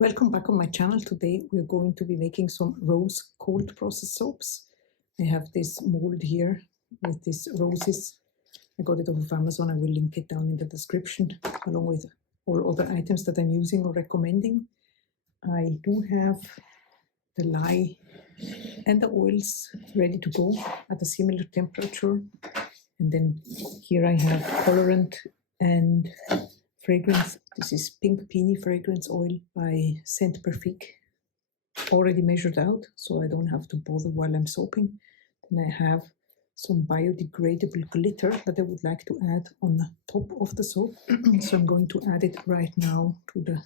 Welcome back on my channel. Today we're going to be making some rose cold process soaps. I have this mold here with these roses. I got it off of Amazon. I will link it down in the description along with all other items that I'm using or recommending. I do have the lye and the oils ready to go at a similar temperature. And then here I have colorant and fragrance. This is Pink Mica fragrance oil by Scent Perfect, already measured out, so I don't have to bother while I'm soaping. Then I have some biodegradable glitter that I would like to add on the top of the soap. So I'm going to add it right now to the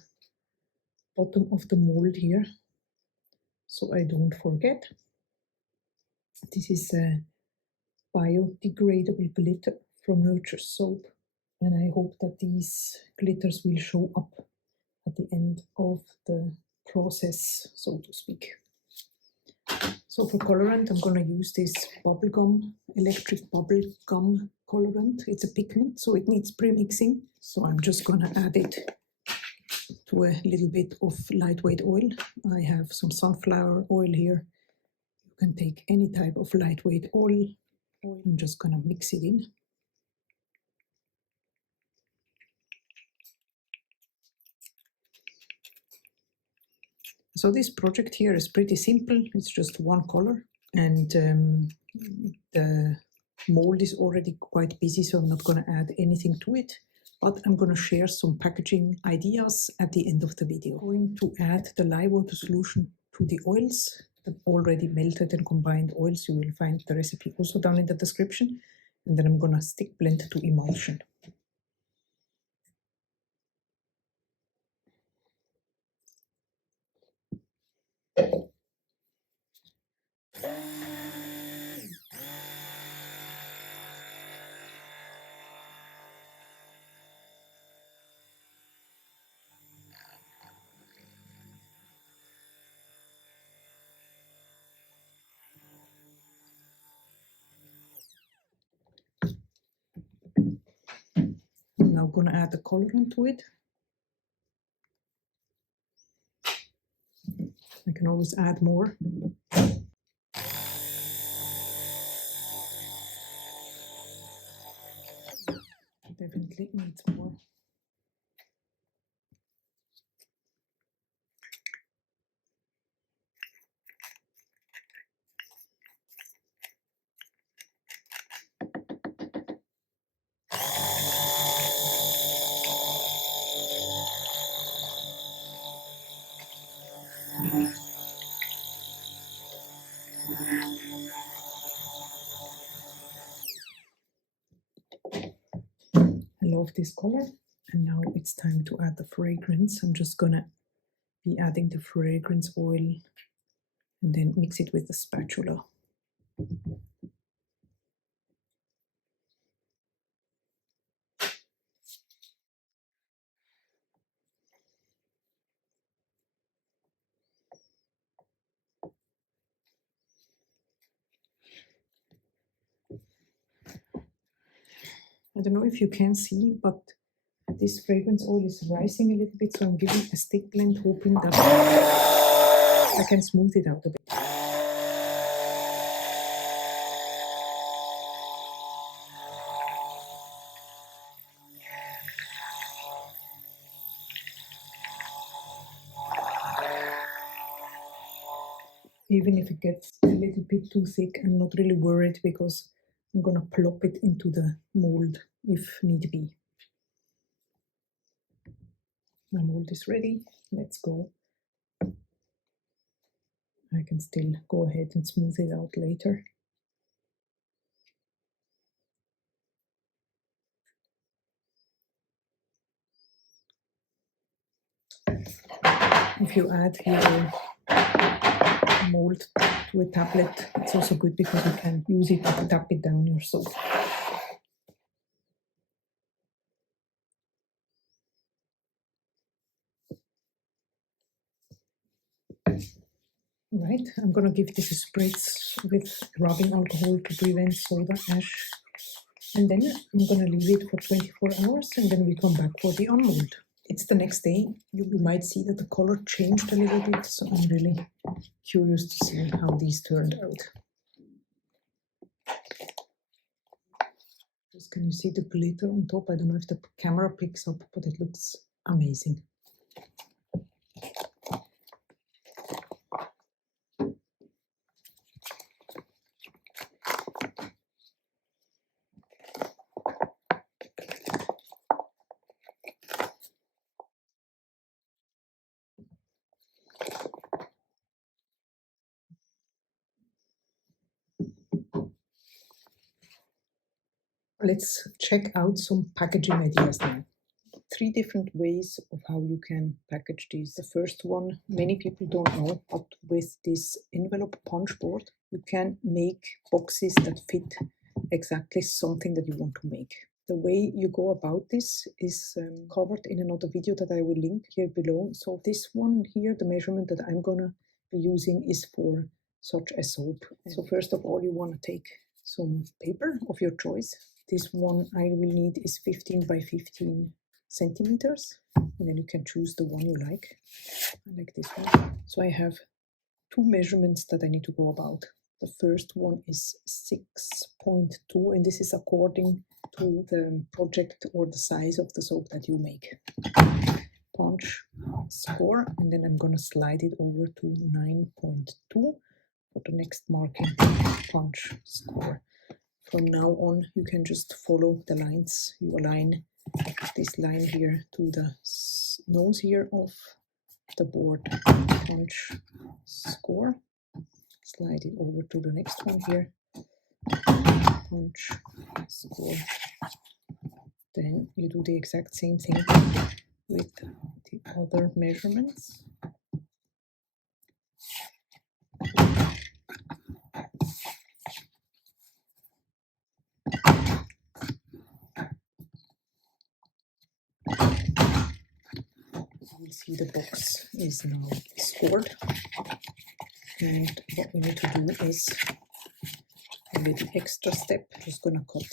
bottom of the mold here, so I don't forget. This is a biodegradable glitter from Nurture Soap. And I hope that these glitters will show up at the end of the process, so to speak. So for colorant, I'm going to use this bubblegum, electric bubblegum colorant. It's a pigment, so it needs pre-mixing. So I'm just going to add it to a little bit of lightweight oil. I have some sunflower oil here. You can take any type of lightweight oil. I'm just going to mix it in. So this project here is pretty simple. It's just one color, and the mold is already quite busy, so I'm not going to add anything to it, but I'm going to share some packaging ideas at the end of the video. I'm going to add the lye water solution to the oils, the already melted and combined oils. You will find the recipe also down in the description, and then I'm going to stick blend to emulsion. I'm now going to add the colorant to it. I can always add more. Definitely needs more. I love this color, and now it's time to add the fragrance. I'm just gonna be adding the fragrance oil and then mix it with the spatula. I don't know if you can see, but this fragrance oil is rising a little bit, so I'm giving a stick blend, hoping that I can smooth it out a bit. Even if it gets a little bit too thick, I'm not really worried because I'm gonna plop it into the mold if need be. My mold is ready. Let's go. I can still go ahead and smooth it out later. If you add your mold to a tablet, it's also good because you can use it to tap it down your soap. Right, I'm going to give this a spritz with rubbing alcohol to prevent soda ash. And then I'm going to leave it for 24 hours and then we come back for the unmold. It's the next day. You might see that the color changed a little bit, so I'm really curious to see how these turned out. Just can you see the glitter on top? I don't know if the camera picks up, but it looks amazing. Let's check out some packaging ideas now. 3 different ways of how you can package these. The first one, many people don't know, but with this envelope punch board, you can make boxes that fit exactly something that you want to make. The way you go about this is covered in another video that I will link here below. So this one here, the measurement that I'm gonna be using is for such a soap. So first of all, you want to take some paper of your choice. This one I will need is 15 by 15 centimeters, and then you can choose the one you like. I like this one. So I have 2 measurements that I need to go about. The first one is 6.2, and this is according to the project or the size of the soap that you make. Punch score, and then I'm gonna slide it over to 9.2 for the next marking. Punch score. From now on, you can just follow the lines. You align this line here to the nose here of the board. Punch score. Slide it over to the next one here. Punch score. Then you do the exact same thing with the other measurements. You will see the box is now scored, and what we need to do is a little extra step. Just gonna cut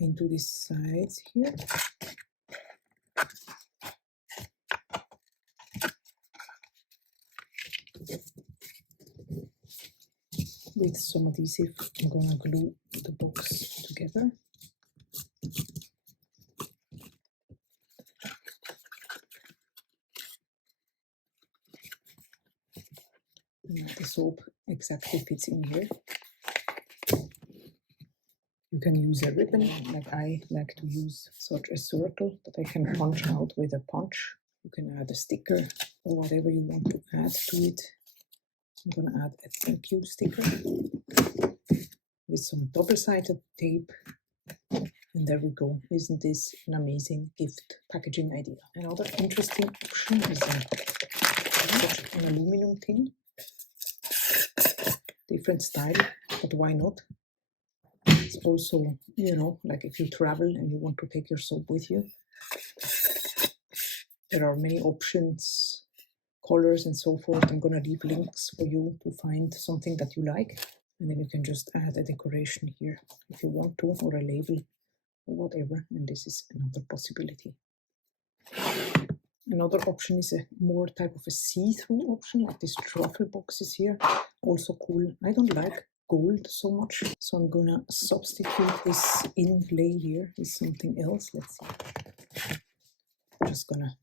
into these sides here. With some adhesive, I'm gonna glue the box together. And the soap exactly fits in here. You can use a ribbon, like I like to use such a circle that I can punch out with a punch. You can add a sticker or whatever you want to add to it. I'm gonna add a thank you sticker with some double-sided tape. And there we go. Isn't this an amazing gift packaging idea? Another interesting option is an aluminum tin. Different style, but why not? It's also, you know, like if you travel and you want to take your soap with you, there are many options, colors and so forth. I'm gonna leave links for you to find something that you like, and then you can just add a decoration here if you want to, or a label or whatever. And this is another possibility. Another option is a more type of a see-through option, like these truffle boxes here. Also cool. I don't like gold so much, so I'm gonna substitute this inlay here with something else. Let's see. I'm just gonna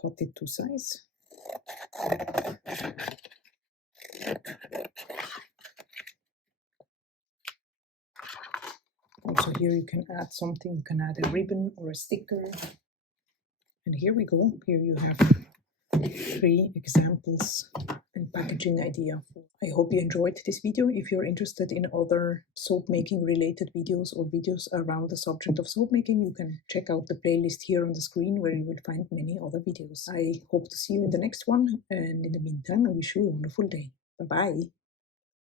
cut it to size. Also here you can add something. You can add a ribbon or a sticker. And here we go. Here you have 3 examples and packaging idea. I hope you enjoyed this video. If you're interested in other soap making related videos or videos around the subject of soap making, you can check out the playlist here on the screen where you will find many other videos. I hope to see you in the next one, and in the meantime I wish you a wonderful day. Bye bye.